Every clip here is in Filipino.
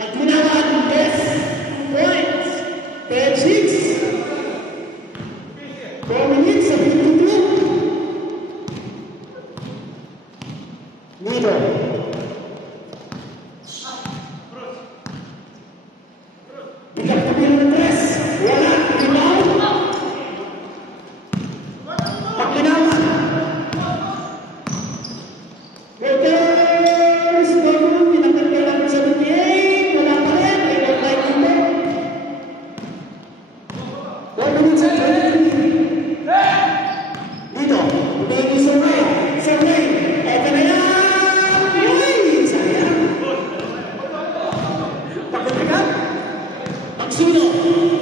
At ginawa Magsino.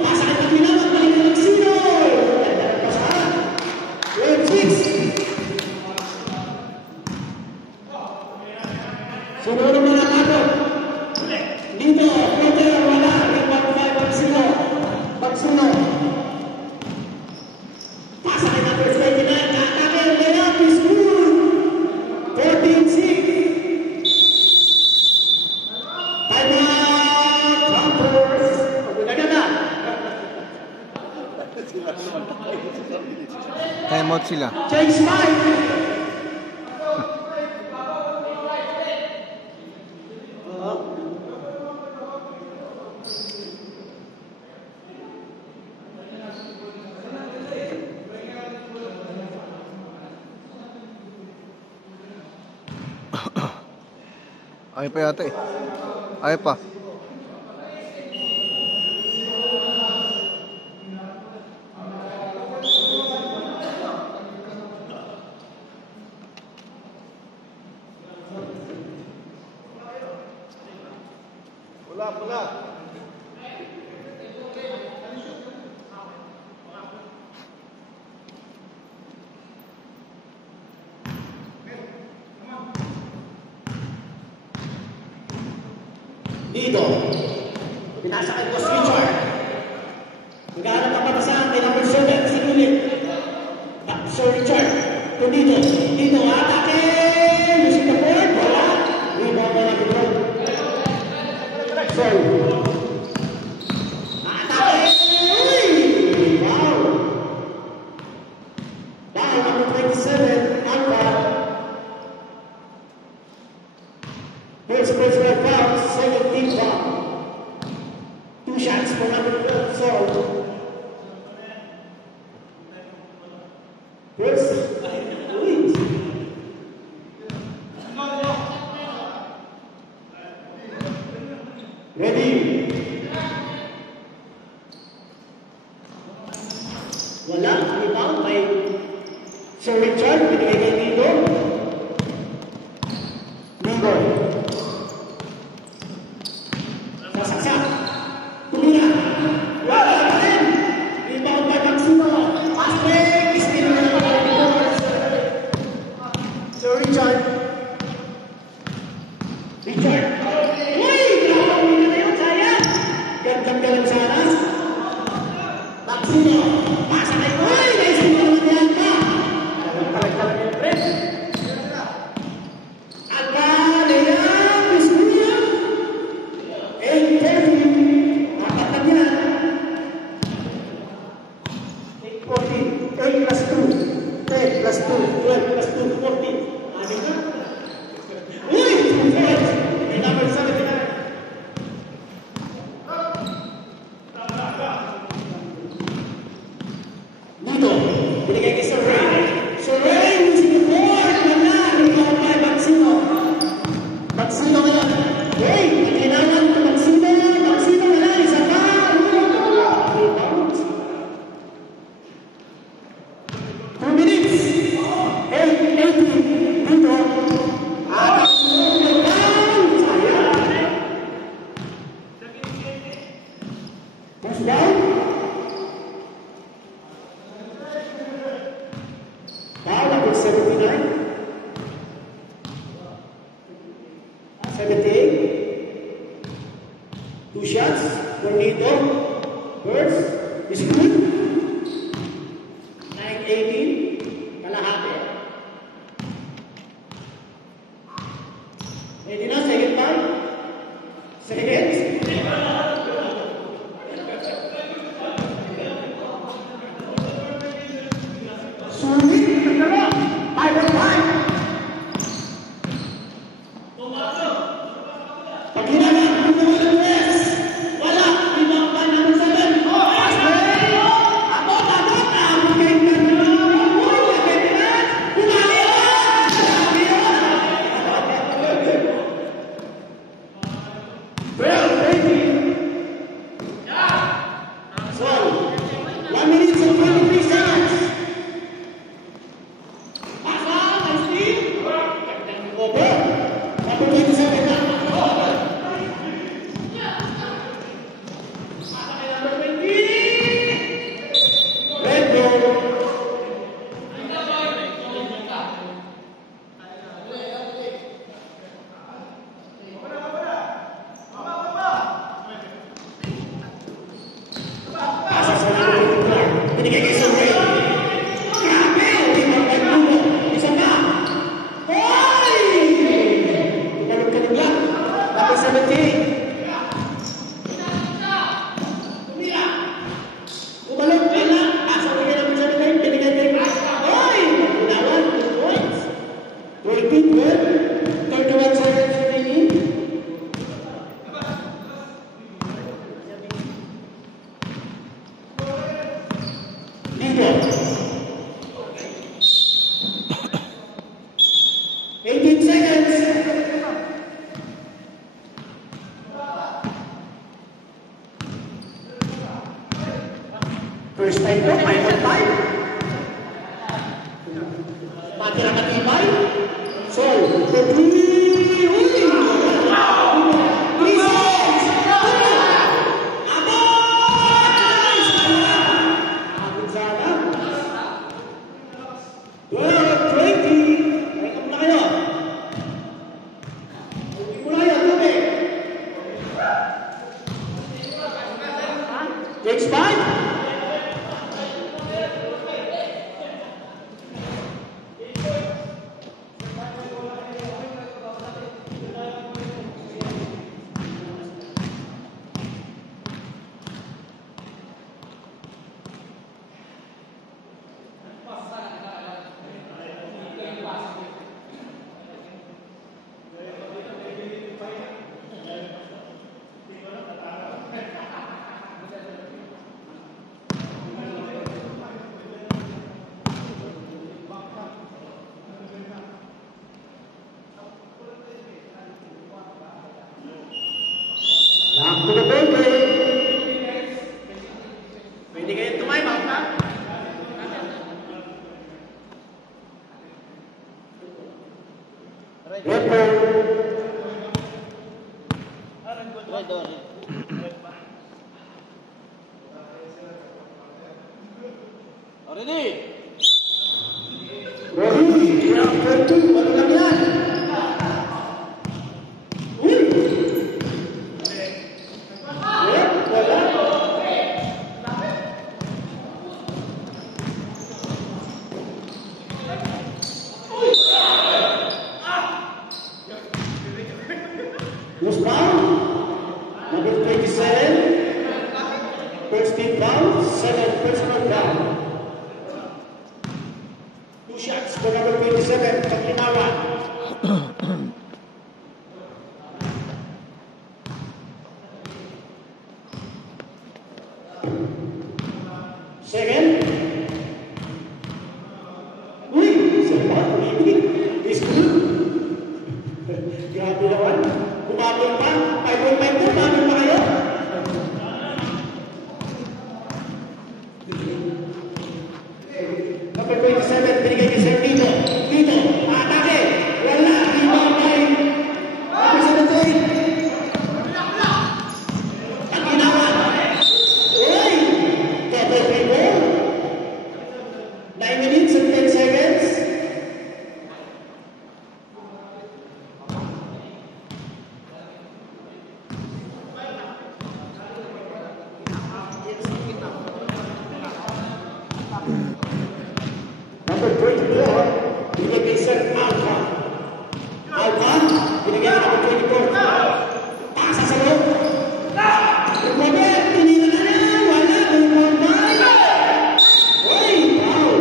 Pasa kay Paglinawag. Balik na Magsino. Ganda ng pasahan. 12-6. Sunod ng mga kato. Dito. Peter. Wala. 3-5 Magsino. Magsino. Pasa kay number 29. Kakakil. Layup is good. 14-6. Time out sila. Change mind. Ayaw pa yata eh. Ayaw pa. Pula. Dito. Pinasa kay Boss Richard. Naghahanap ang patasahan kay number 7 sa unit. Sir Richard. Ito dito. Dito. Atake! Music the board. Wala. Rebound na lang ito. So, atake! Wow! Dahil number 27, Alba. First right foul, second team foul. 2 shots for number 12, so. First, wins. Ready. Wala, rebound by Sir Richard, binigay kay Nido. Nido. Sasaksak. Tumira. Wala pa rin. Rebound by Magsino. Fast break. Still na naman. Sir Richard. Richard. Uy! Grabe na yun, sayang. Gandang sa alas. Magsino. Pasa kay Uy! Naisip mo naman yan pa. Alam talaga yung press. Wala, Number 17. Umalog, wala. Sabi ka number 17, binigyan din. Oy! Unawan, 2 points. 20-12. 31 seconds remaining. Dito. 18 seconds. First time ko, final time. Matira matibay. So, the 3 seconds. Abot sana. 12-20. Welcome na kayo. Hindi mo na yan, Lume. Takes 5. Back to the ball game. Pwede kayo time out, ha? Red ball. Ready? Ready? Number 2. Ano lang yan? Uy! Wala. Loose ball. Number 27. First team foul. 7 personal foul. 2 shots for number 27. Paglinawan. Second. Uy! Sapat. Is good. Grabe naman. Kumabot pa. 5.5 po. Kumabot pa kayo. Number 27. Binigay ni Sir Tito. Tito. Atake. Wala. Rebound by number 17. Paglinawan. Uy! Double dribble. 9 minutes and 10 seconds. Number 24, binigay kay Sir Alpha. Alpha, binigay kay number 24. Pasa sa loob. Robert, pinila na niya. Wala. Uy, foul.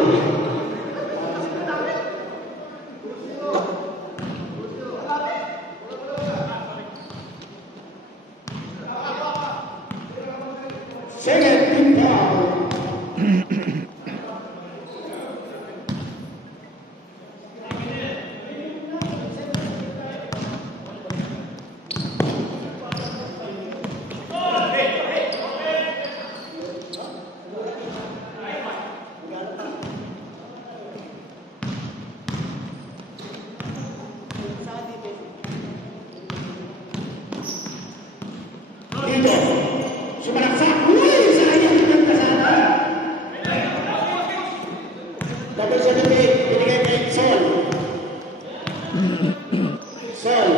Second team foul. Dito. Sumalaksak. Uy! Sayang ng kasama. Number 78, binigay kay Sol. Sol.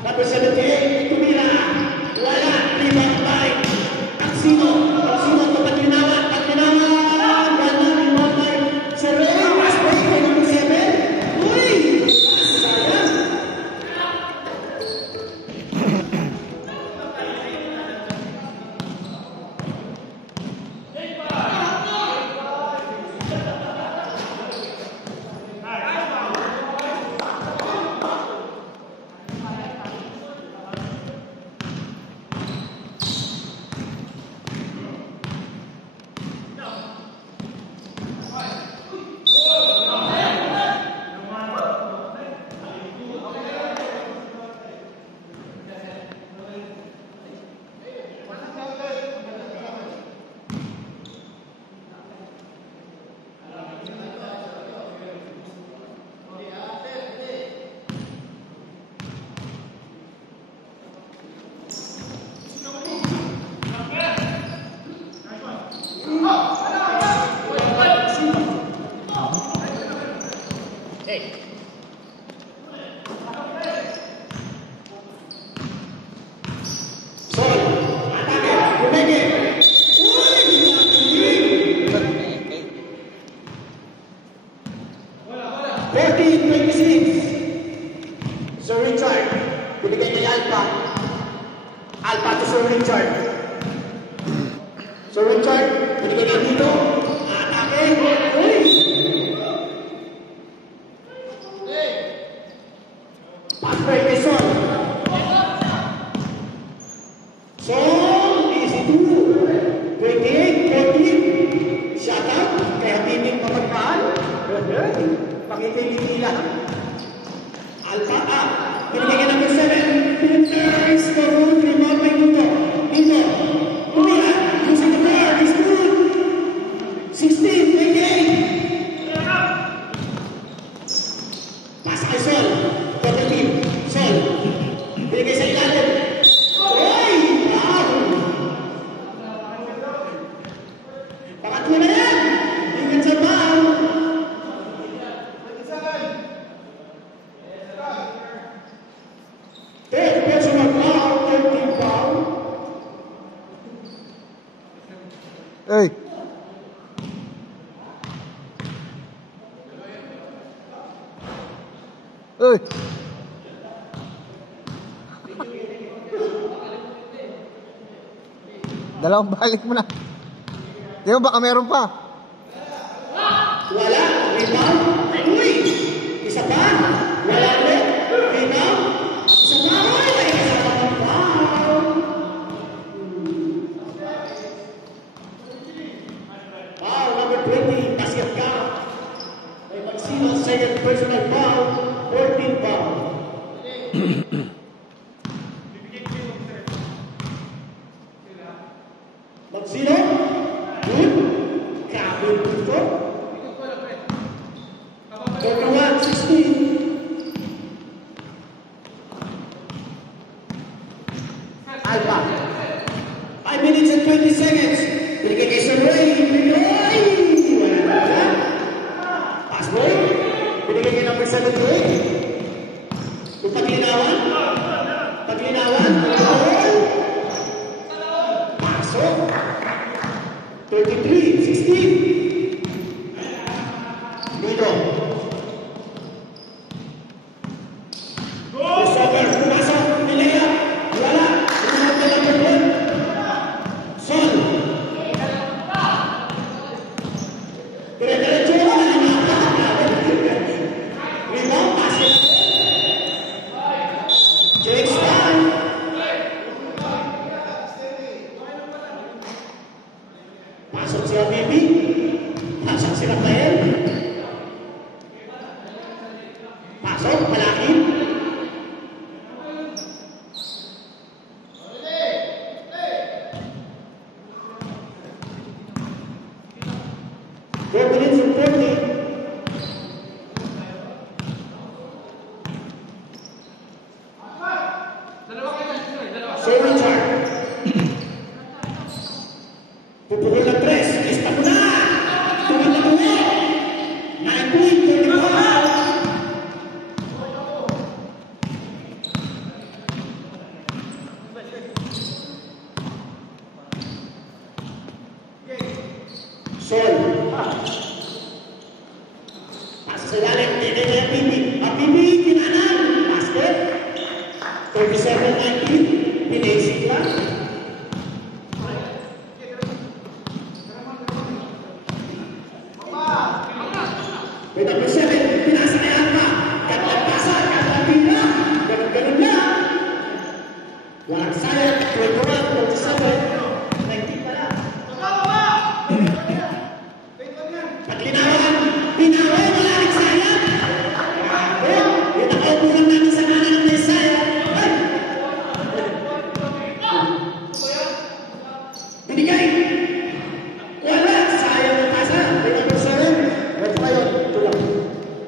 Number 78, tumira. Wala. Rebound by Aksino. Aksino, Paglinawan. Paglinawan. Wala. Rebound by Sir Ray. Pass break kay number 7. Uy! Sayang. Sir Richard. Sir Richard, binigay niya dito. Atake. Uy! Pass break kay Sol. Sol, easy 2. 28-14. Shut up. Kaya tinig mapagpahal. Pakitili lang. Alpha up. Binigay ka number 7. Filters for room. Rebound by Dito. Dito. Tumira. Using the guard. He's good. 16. 28. Pass kay Sol. Total team. Sol. Binigay sa ilalim. Oy! Wow! Pangatlo na yan. Ingat sa bow. Personal foul, 13 foul. Hey. Hey. Dalawang balik mo na. Di ba baka meron pa? Wala. Rebound. Uy! Isa pa. Wala ulit. Rebound. Isa pa. Ay, isa pa ng foul. Foul number 20. Pasiat ka. May Magsino, second personal foul. 14 foul. Magsino. Good. Kabel dito. 41-16. Alpha. 5 minutes and 20 seconds. Binigay kay Sir Ray. Ay! Wala na. Pass boy. Binigay kay number 7 Ray. Kung paglinawan. Paglinawan. Pasok. 33-16. Dito. Crossover. Pumasok. Nilaya. Wala. Pumasok na number 1. Sol. Dire-diretso. Rebound. Pasok. James Stein. Pasok si Bibi. Pasok si Rafael. Pasok, malaki. Four minutes and 40. Sir Richard. Pupukul ng 3. Lista ko na. Tuwid na uwi. 19-25. Sol. Pasok sa lalim. Hindi na yung Bibi. Ang Bibi, kinanan. Basket. 37-19. Pinasik lang. May number 7, pinasa kay Alpha. Katang pasa, katang pila. Ganun-ganun lang. Walang sayang. 21, 27, 19 pala. Paglinawan, pinaway, wala rin sayang. Yung nakaupunan namin sa kanan ng may sayang. Binigay. Wala, sayang ng pasa. May number 7. Red pa yun. Ito lang.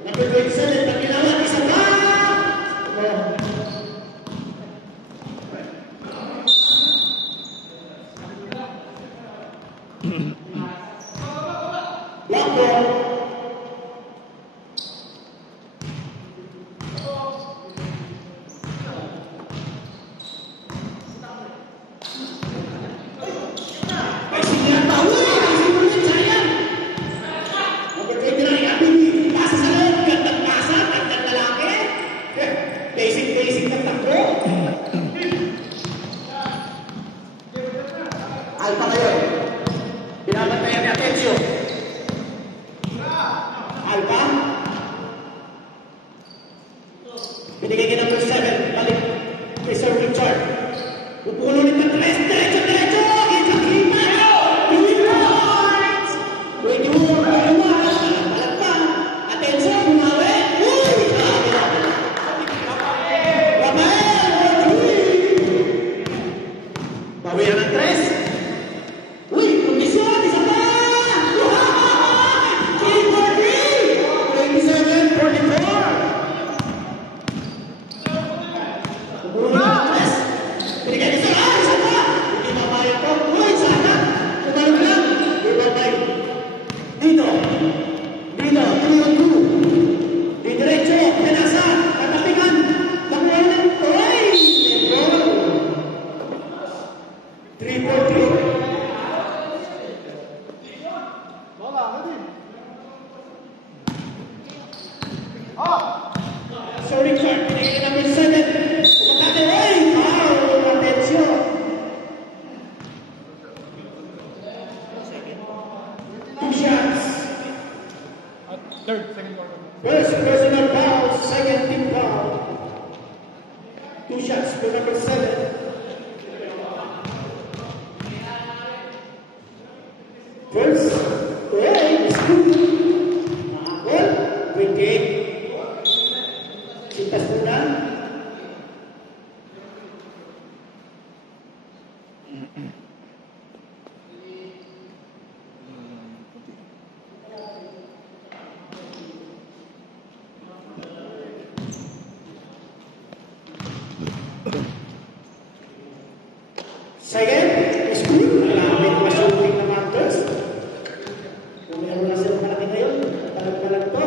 Number 27, paglinawan, isa pa. 2 shots for number 7. First, is good. Nakakol, 28. Sintas muna. Second, is good. Malapit masuting na Panthers. Kung meron na silang malaki ngayon, talag-talag to.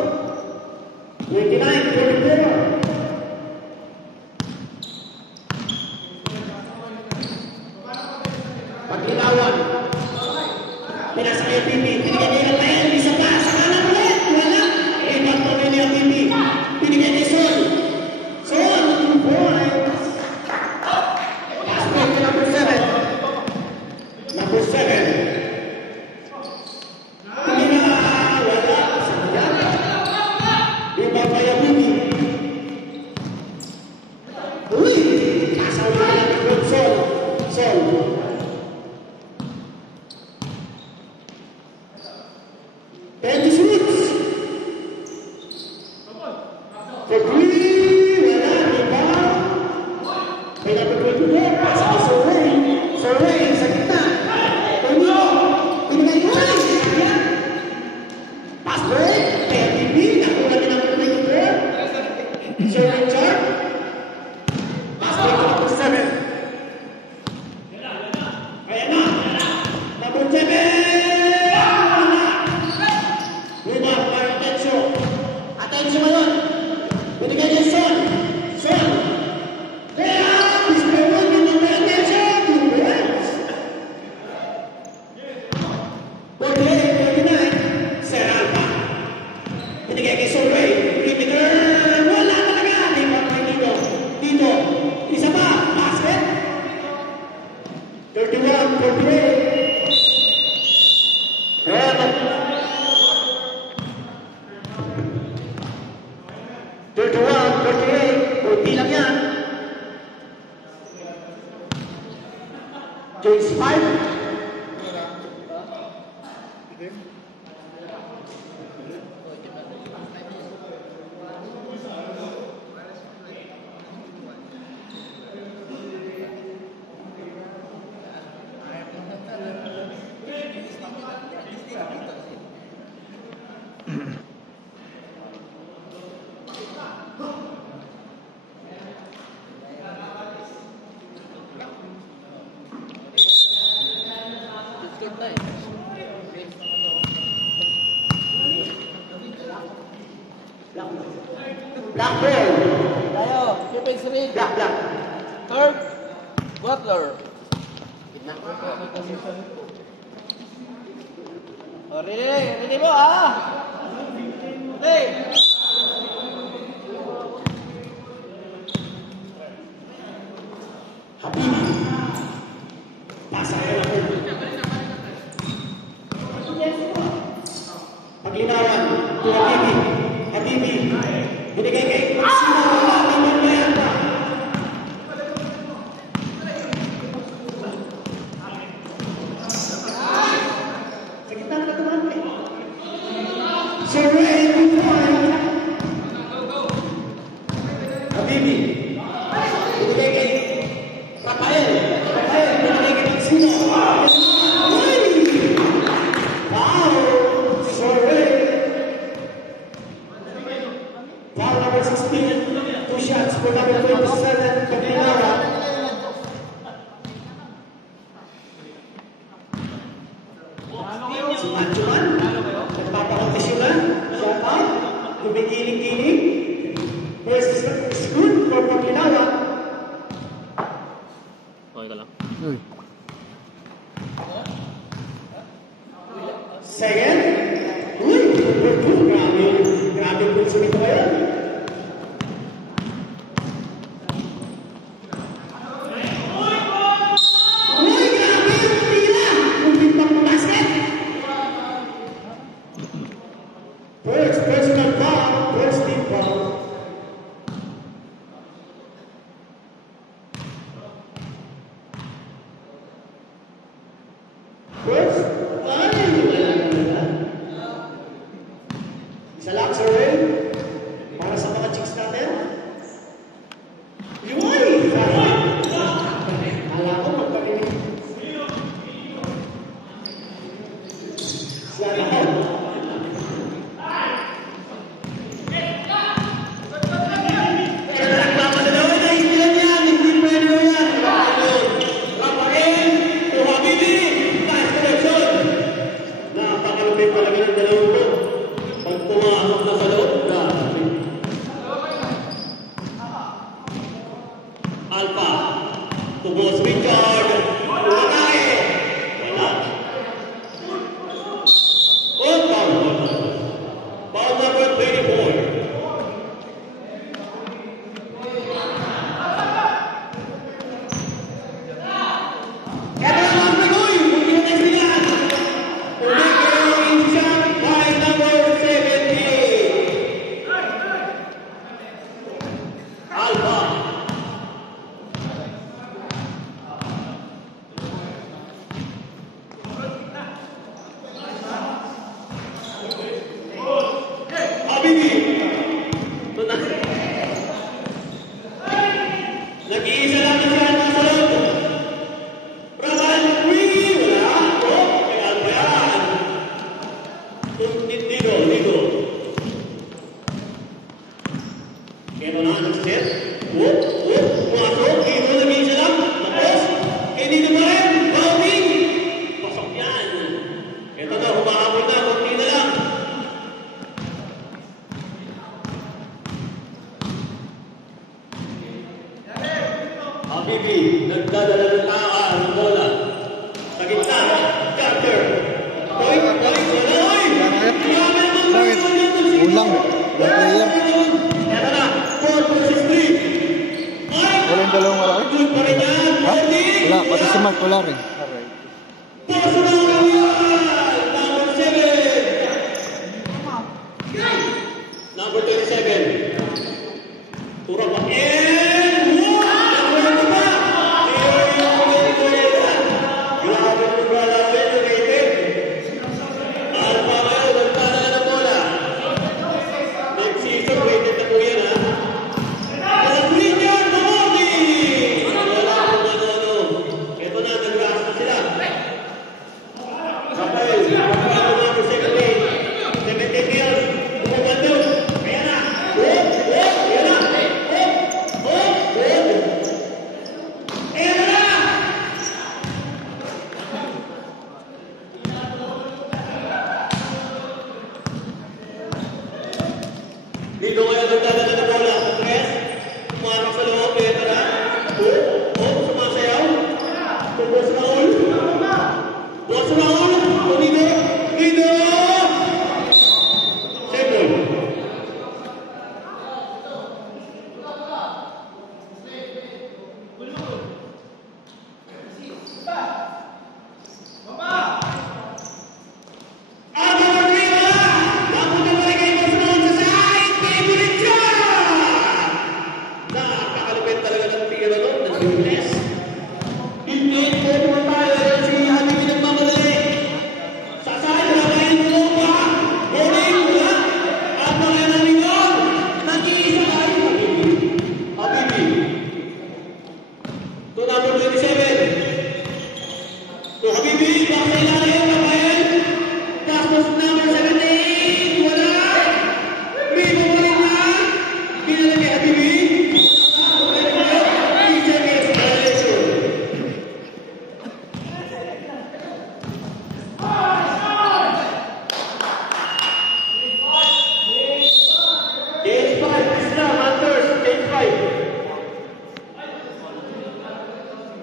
29, 24. Pag-inawan. Pinasa kay PP. Pinigyan niya yung tayo. Isa pa. Sa kanan ulit. Wala. Ibang tuloy niya PP. Pinigyan niya Sol. Sol. 2 points. Last point to number 7. Number 7. James 5. Black ball. Tayo, defense ring. Black. Third, Butler. Oh, ready mo ah. Ready. Habibi. Pasa ke lapor. Paglinawan. Habibi. Binigay kay Maximo. Sa gitna na naman eh. Survey, good point. Habibi. Binigay kay Rafael. Binigay kay Maximo. Wow! Survey. Foul number 16, 2 shots for number 27, Paglinara. Si Manchuman, nagpapakompesyonan, shout out, tumigiling-giling. First is good for Paglinara. Okay ka lang. Uy. Second, number 2, grabe po sumito ngayon. First personal foul, first team foul. To Boss Richard. Atake. Wala. Oh, foul. Foul number 24. Nag-iisa lang na siya nasa loob. Ramal Rui, wala. Oh, kaya ano yan? Dito. Kaya na nag-step. Pumasok. Dito, nag-iisa lang. Tapos, dito pa rin. Bowing. Pasok yan. Ito na, humahabol na. Kunti na lang. Habibi, nagdadala ng ng bola. Sa gitna, Carter. Oy! Bakit? Ulang. Player. Eto na, 4 versus 3. Walang dalawang malaki? Good pa rin yan. Ha? Wala, pati si Mark wala rin. Personal number 7. Number 27. Turang pa. Dito ngayon nagdadala na bola. Press. Pumarap sa loob. Ito na. Sumasayaw. Boss Raul. Boss Raul. Dito. Second.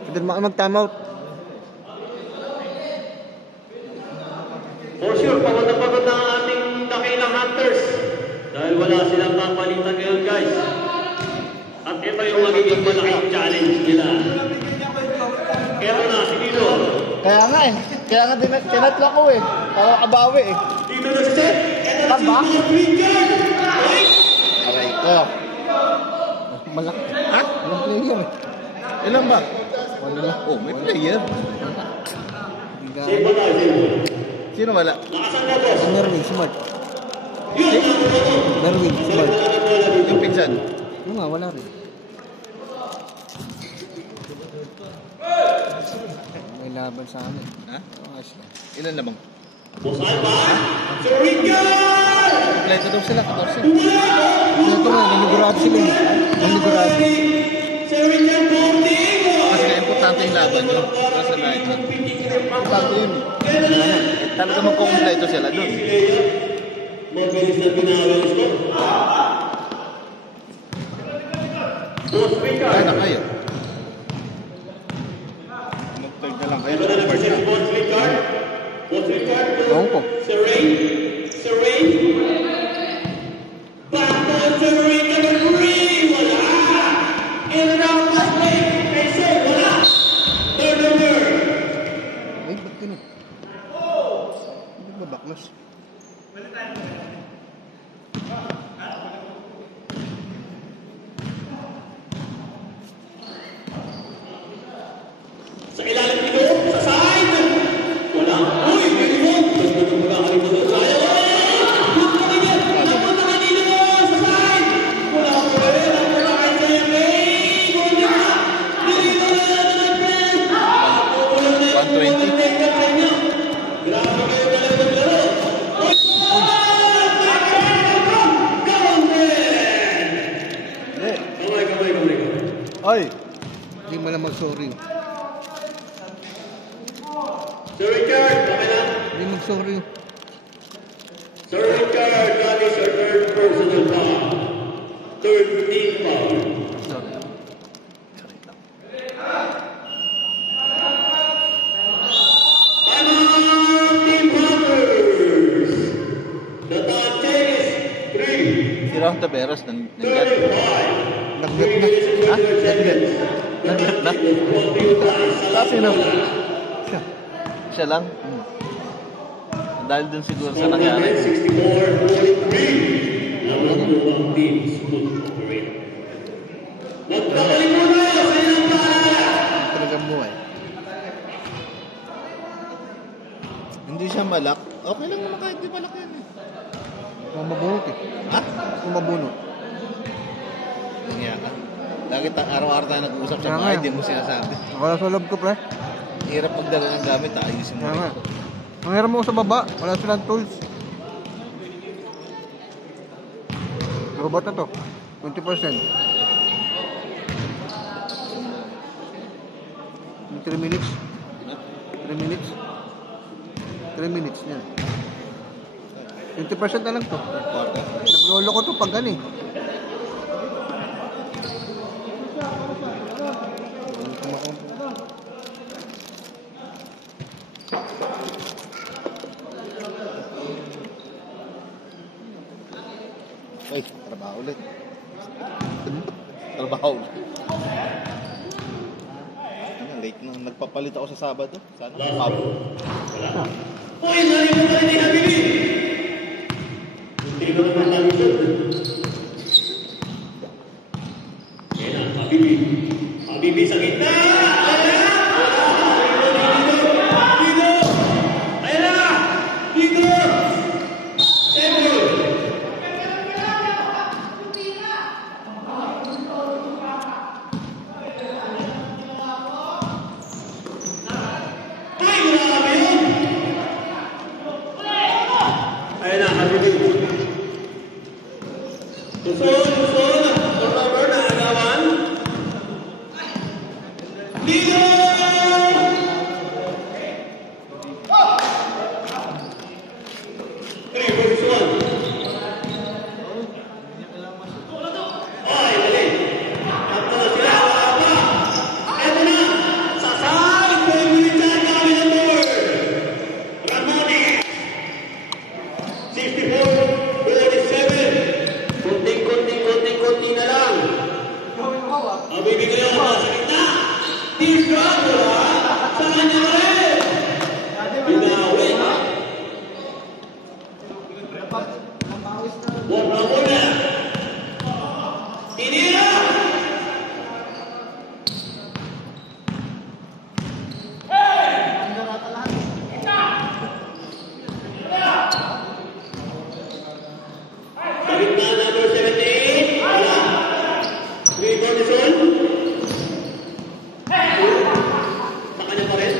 Pwede mag-time out. For sure, pagod na pagod na ang ating dakilang Hunters. Dahil wala silang papalitan ngayon, guys. At ito yung magiging malaking challenge nila. Ito na, si Dino. Kaya nga eh. Kaya nga tinatla ko eh. Para kabawi eh. Dino na si Seth. Ito na Tama? si Richard. Aray ko. Malaki. Ha? Walang player. Ilan ba? Wala lang. Oh, may player. Save mo tayo, save mo. Sino wala? Nakasan na, boss. Merwin, smart. Yun, ano. Merwin, smart. Yung pinsan. Yung nga, wala rin. May laban sa amin. Ha? Ayos lang. Ilan na bang? Boss Alba. Sir Richard. Kompleto daw sila, 14. Ito nga, nanigurado sila. Nanigurado. Sir Richard Bonding. Kasi nga importante yung laban nyo. Para sa night nun. Bago yun eh. Talaga magkukumpleto sila dun. Mabilis na pinawis ko. Boss Richard. Kaya na kayo. Tag na lang kayo. Ito na nag-present si Boss Richard. Boss Richard. Ewan ko. Sir Ray. Sir Ray. Back on Sir Ray number 3. Wala. In and out of last play. Kay Sir, wala. Turnover. Ay, ba't ganun? Ba't ba baklas? Sa ilalim nito, sa side. Wala. Uy, may limon. Gusto nyo magkakalimutan sa side. Napunta ka dito sa side. Wala ko rin. Napunta ka sa May. Gawin na. Dito na natin. 120. Grabe kayo talaga ng laro. Uy, kamay. Ay! Hindi mo lang mag-sorry. Sir Richard, kami lang. Hindi mag-sorry. Sir Richard, that is our third personal foul. Third team foul. Sorry. Time out, Team Hunters. The time check is Si Ram Taveras nandyan. 3:35. Nag-net na. Ha? Nag-net. Nag-net na? Kasi na. Siya. Siya lang? Dahil dun siguro sa nangyari. 64-43. Ang dalawang teams would operate. Magpakaling muna sa ilang paalala. Talagang buhay. Hindi siya malak. Okay lang naman kahit di malak yan eh. Mabunot eh. Ha? Mabunot. Nangyaya ka. Lagi araw-araw tayo nag-uusap sa bahay, hindi mo sinasabi. Wala sa loob ko, pre. Hirap magdala ng gamit, ayusin mo. Nga. Ang hirap mo sa baba. Wala silang tools. Robot na to. 20%. 3 minutes. 3 minutes. 3 minutes niya. 20% na lang to. Naglolo ko to pag gani. Ay, trabaho ulit. Trabaho ulit. Late na. Nagpapalit ako sa Sabado. Sana mapapalo. Uy, narinig mo pa rin ni Habibi. Hindi ko naman nag-shoot. Yan na, Habibi. Habibi sa gitna. Dito. Temple. Ay, grabe yun. Ayan na, Habibi. Susun. Turnover na agawan. Dito! 3-1. Ay, dali. Tapos na sila. Wala pa. Eto na. Sa side. Kay Militar kami ng board. Ramones. 64-47. Kunting na lang. Ang bibigay ako sa gitna. T-Strong. Sa kanya na rin. Binawi. Huwag na muna. Tinira. Sa gitna, number 78. Wala. 3 Bordison. Sa kanya pa rin.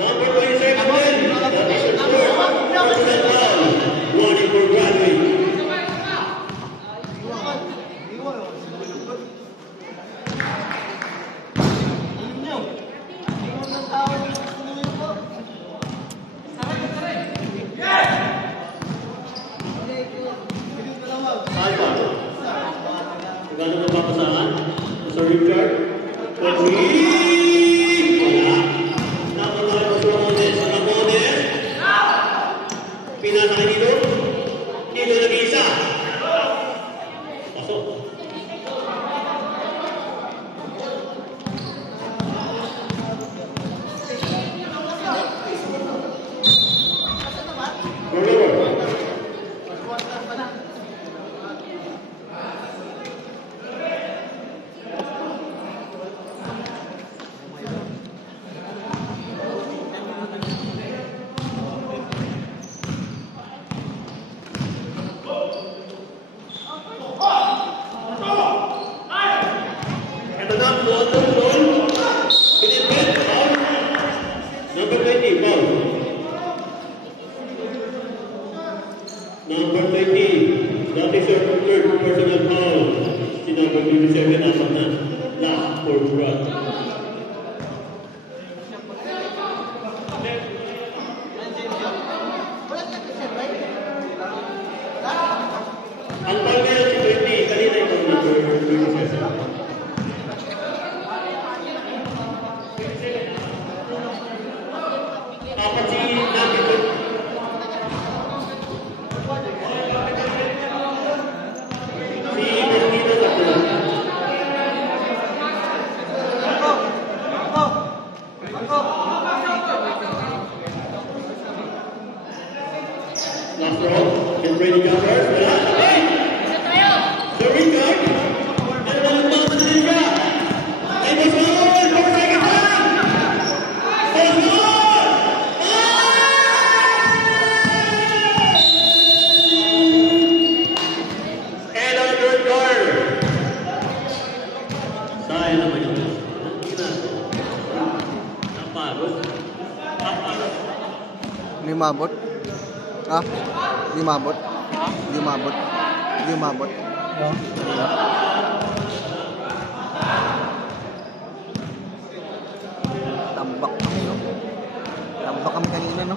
Number 27, that is the fourth personal foul. Warning for Bradley. Alpha. Gano'n na papasahan? Sa Richard. Wala. Nakapagay mo sa Ramones. Sa Ramones. Pinasa kay Nilo. Nilo nag-isa. Pasok. Rollover. Ito na, Lotto, Lol. Pinipit, foul. Number 20, foul. Number 20, that is your third personal foul. Si number 27, apat na. Last for Brad. Ang foul ngayon si 20, kanina yung number 27. Apat si Nabito. Si Mosquito tatlo. Last row, get ready jumpers. Wala. Hey! The Richard. Ano ba ang mga manila? Ay, Bosman! 4 seconds lang! Bosman! And on your guard. Sayang naman yun. Napagod. Napagod. Hindi mabot. Ha? Hindi mabot. Hindi mabot. Hindi mabot. Tambak kami, no? Tambak kami kanina, no?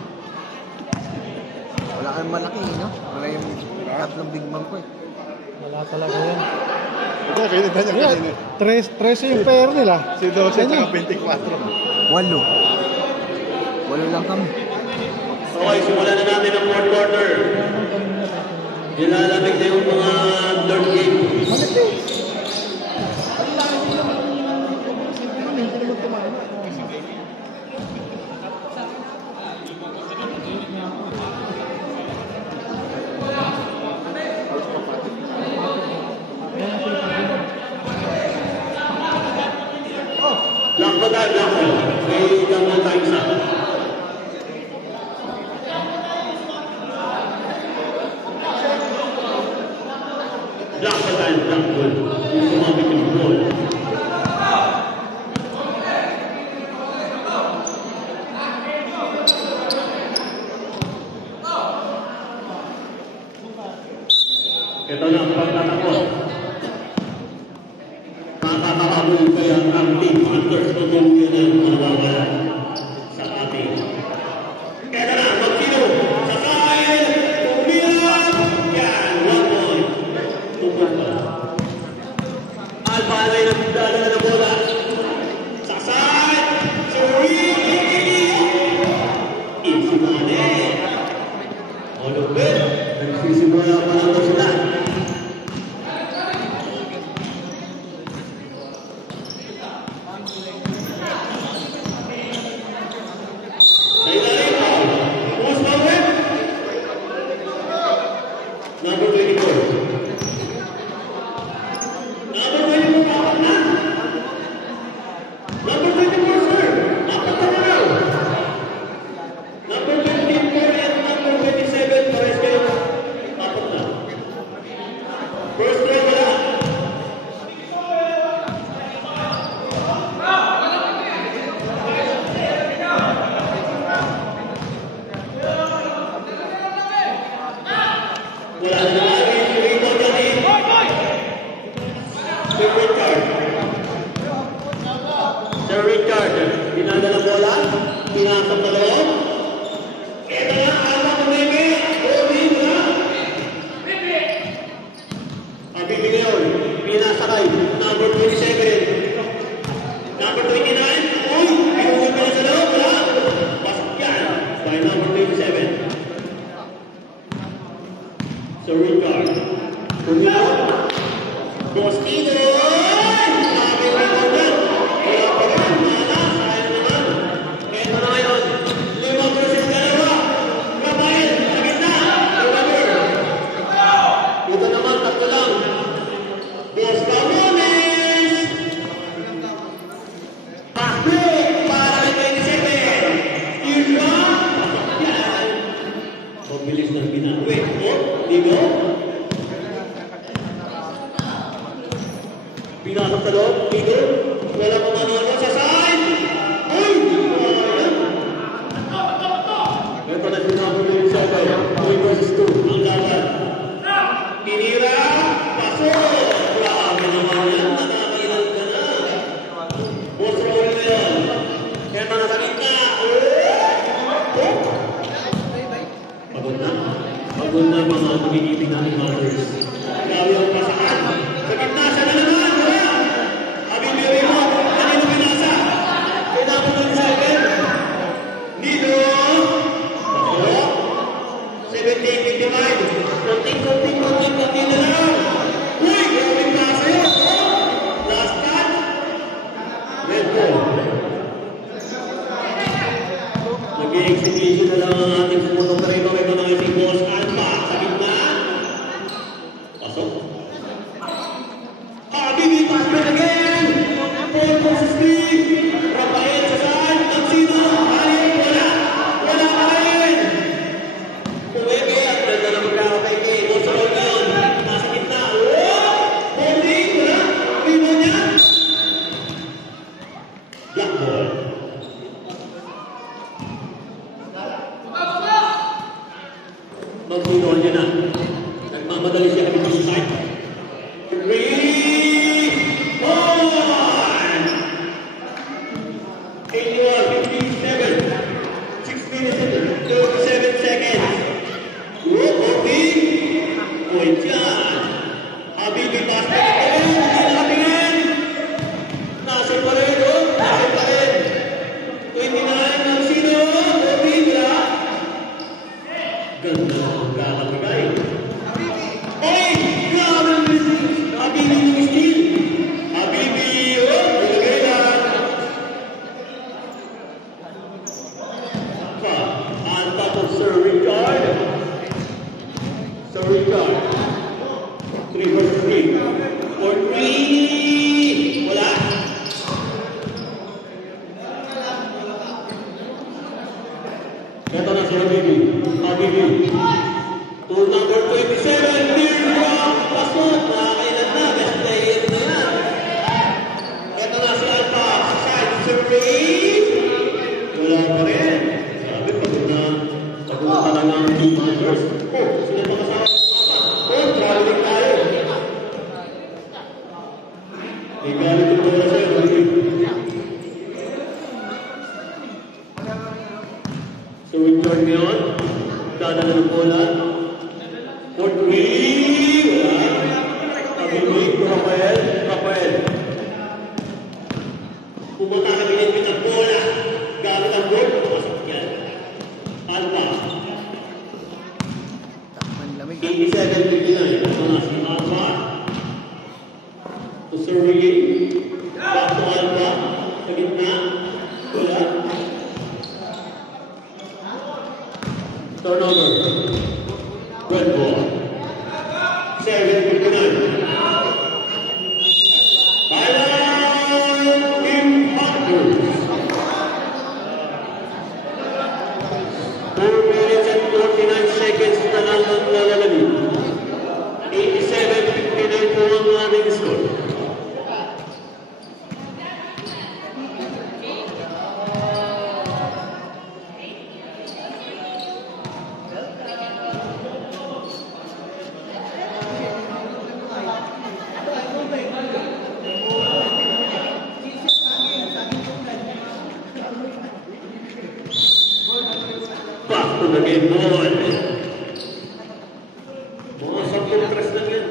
Wala kang malaki, no? Wala yung tatlong big man ko, eh. Wala talaga yan. Ito, kinita niya Yeah, kanina. 13 yung pair nila. Si 12 Ano? at 24. 8. 8 lang kami. Okay, simulan na natin ang fourth quarter. Nilalamig na yung mga third game. Lock ba tayo? Lock mo. May gamang tayo isa. Lock ba tayo? Lock mo. Yung sumabit yung ball. Ito na ang pagtatapos. Makakahabol kaya ang team Hunters tutulungan ng mawawala sa ating. Ito na, Magsino, sakay, umiyak, yan, 1 point. Tupad pa. Alpha ay nagdala na bola. Sakay, Suri, Isimane. Olobet, nagsisimula pa lang sila. Dito. Pinasok sa loob. Dito. Wala mo manalo sa side. Uy! Ito na sinabot na yung sabay. 2 versus 2. Ang laban. Pinira. Pasok. Grabe naman yan. Nakakailan ka na. Boss roll na yan. Kaya mga sa gitna. Pagod na. Pagod na mga magigiting natin markers. Grabe ang pasakan. Sa gitna siya na naman. Habibiri mo. Kanino pinasa? Pinapon ng 7. Dito. 17-55. Konting na lang. Uy! Grabe pasa yun. Last touch. Red ball. Nag-i-exhibition na lang ang ating pumutong tarito. Ito na isang boss Alpha sa gitna. Pasok. Habibi, pass back again. 4 versus 3. Rafael sa saan. Tansino. Halil. Wala pa rin. Pumeke at ganda na magkakatay kay boss roll na yun. Nasa gitna. Holding. Wala. Rebound niya. Black ball. Mag-roll niya na. Nagmamadali siya kami sa side. 3 1 57 6 minutes and 37 seconds. Open. Point yan. Habibi pass na ito. Hindi nakatingin. Nasa pa rin. Nasa pa rin. 29 ng sino. Open. Ganda ang kakabigay. Oy! Grabe ang missing! Habibi ng steal! Habibi! Ilagay lang! On top of Sir Richard. Sir Richard. 3 versus 3. For 3! Wala! Ito na si Habibi. Habibi. To number 27, Mirror. Pasok. Nakakailan na. Best player na yan. Ito na si Alpha. Side survey. Wala pa rin. Sabi, pagod na talaga ang team members. Sila pa kasama ng Alpha. Traveling tayo. May galit yung bola sa'yo. So, Richard ngayon. Dadala ng bola. For 3. Wala. Habibi. Rafael. Pumunta ka binibit ang bola. Gamit ang bola. Pasok yan. Alpha. Lamig. 87-59. Ito na si Alpha. To Survey. Back to Alpha. Sa gitna. Wala. Turnover. Red ball. 7-59. Thailand in Hunters. 4 minutes and 49 seconds na lang ang lalalamin. 87-59 po ang ating score. Back to the game ball. Mga 10 press lang yan.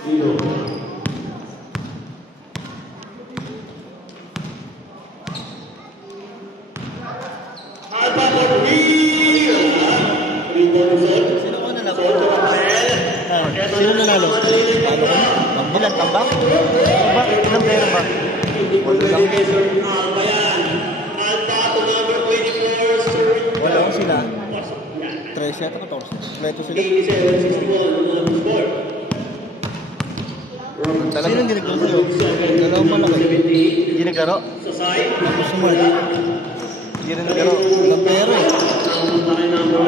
Dito. Alpha for real. Rebound zone. Sino ko na Soto Rafael. Sino nanalo? Ilan tambak? Ba? Ilang pera ba? Alpha yan. Alpha to number 24, Sir. Wala ko sila. Pasok yan. 13 at 14. Kompleto sila. 87-61 ang mga score. Talaga. Sino ginagawa sa'yo? Dalawang malaki. Hindi naglaro? Sa side. Tapos sumali. Hindi na naglaro. Walang pera eh. Tayo number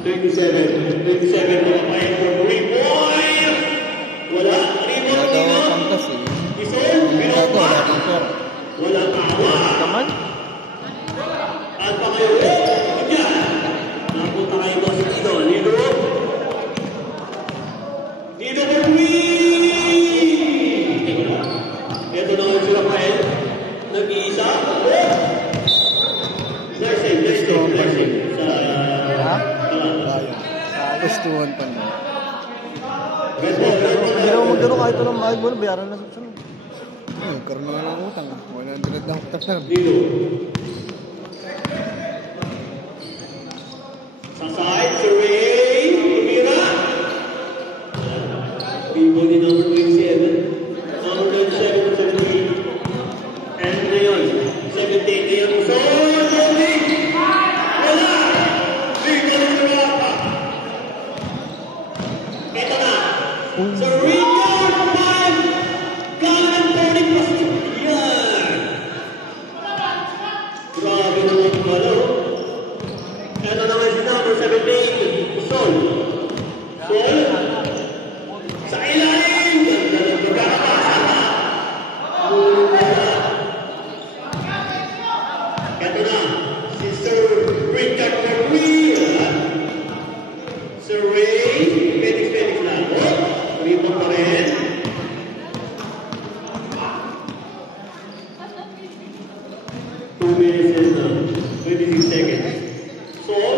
27. 27 na kapayan for 3 points. Wala. Rebound Ginagawa dito. pangkas eh. Isol. Ginagawa, wala pang pera. Wala tawa. Kaman? At pa kayo. Diyan. Napunta kayo doon sa Nido. Nido. Nido for 3. Ito na ngayon si Rafael. Nag-iisa. Nice save. Nice save. Nice save. Sa... Ha? Gustuhan pa niya. Hindi naman maglaro kahit walang mahal mo, bayaran na sa sunod. Ay, karoon na ng utang. 100 lang utang na. Nido. Sa side, si Ray. Tumira. People ni number 27. Number 27, 17. And ngayon, 17. Ngayon, so, Johnny. Wala. Rico na wala pa. Ito na. So, Rico, 5. Galang 30 plus 2. Yan. Grabe naman pala. Ito naman si number 17. Sol. Sol. Sa ilalim. Ganda ng pagkakabasa na. Ito na. Si Sir Richard Marie. Sir Ray. Felix na. Rebound pa rin. 2 minutes and 26 seconds. Sol,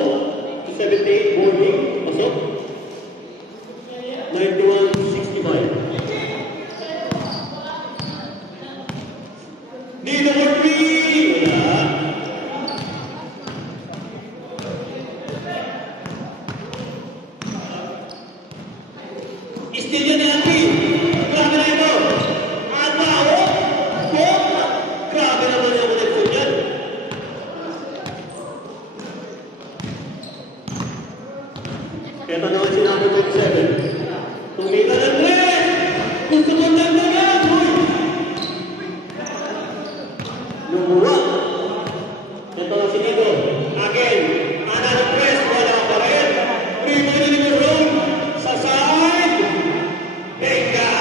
78, boarding, pasok. 91-65. Nino Murphy! Wala. Still yan ni Andy. Grabe na ito. Alba, oh! Oh! Grabe naman yung connection yan. Ito naman si number 27. Tumita ng 3! Gusto mo dagdagan! Uy! Lumuwa. Ito na si Nico. Again. Another press. Wala pa rin. Primo ni Nico Road. Sa side. Benga!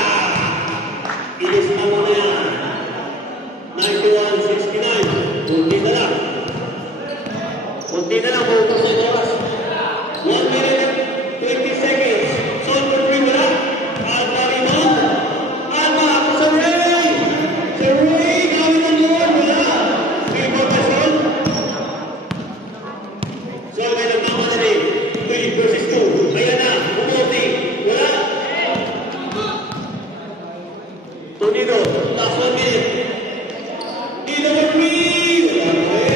Ilis na mo na yan. 91-69. Kunti na lang. Kunti na lang. Bukas na yung oras. 1 minute 20 seconds. Sol for 3 wala. Alba rebound. Alba ako sa Ray. Si Ray. Gawin ng Lord. Wala. Rebound na Sol. Sol may nagmamadali. 3 versus 2. Ayan na. Umuti. Wala. Tonido. Last 1 minute. Nido for 3. Wala. Okay.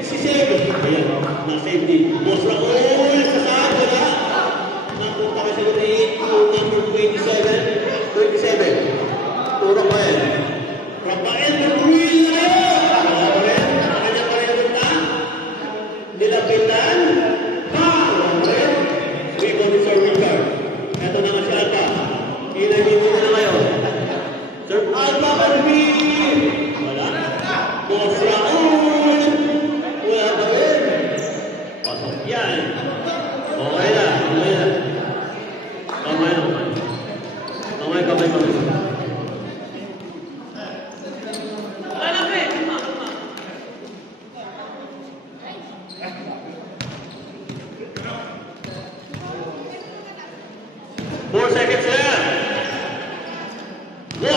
Si Sego. Ayan. Na-safety. Boss Raul. Sa saan. Wala. Napunta ka sa number 27. 27. Turo pa yan. Rafael Berruilla. Wala pa rin. Kanya pa rin na. Nilapitan. Wala pa rin. Rebound ni Sir Richard. Ito na nga si Alba. Inagin na ngayon. Sir Alba Berruilla. Wala. Boss Raul. Wala pa rin. Pasok yan. Okay na. Okay na. Kamay na. Kamay. 4 seconds left. 1-0.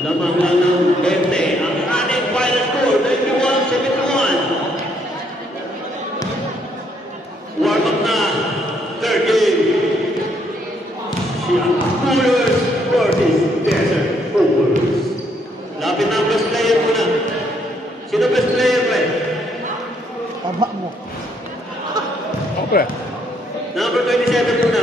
Lamang lang ng 20. Ang ating final score, 91-71. Warm up na. Third game. Si Coolers versus Desert Coolers. Lapit na ang best player muna. Sino best player, pre? Tama mo. Okay. Number 27 muna.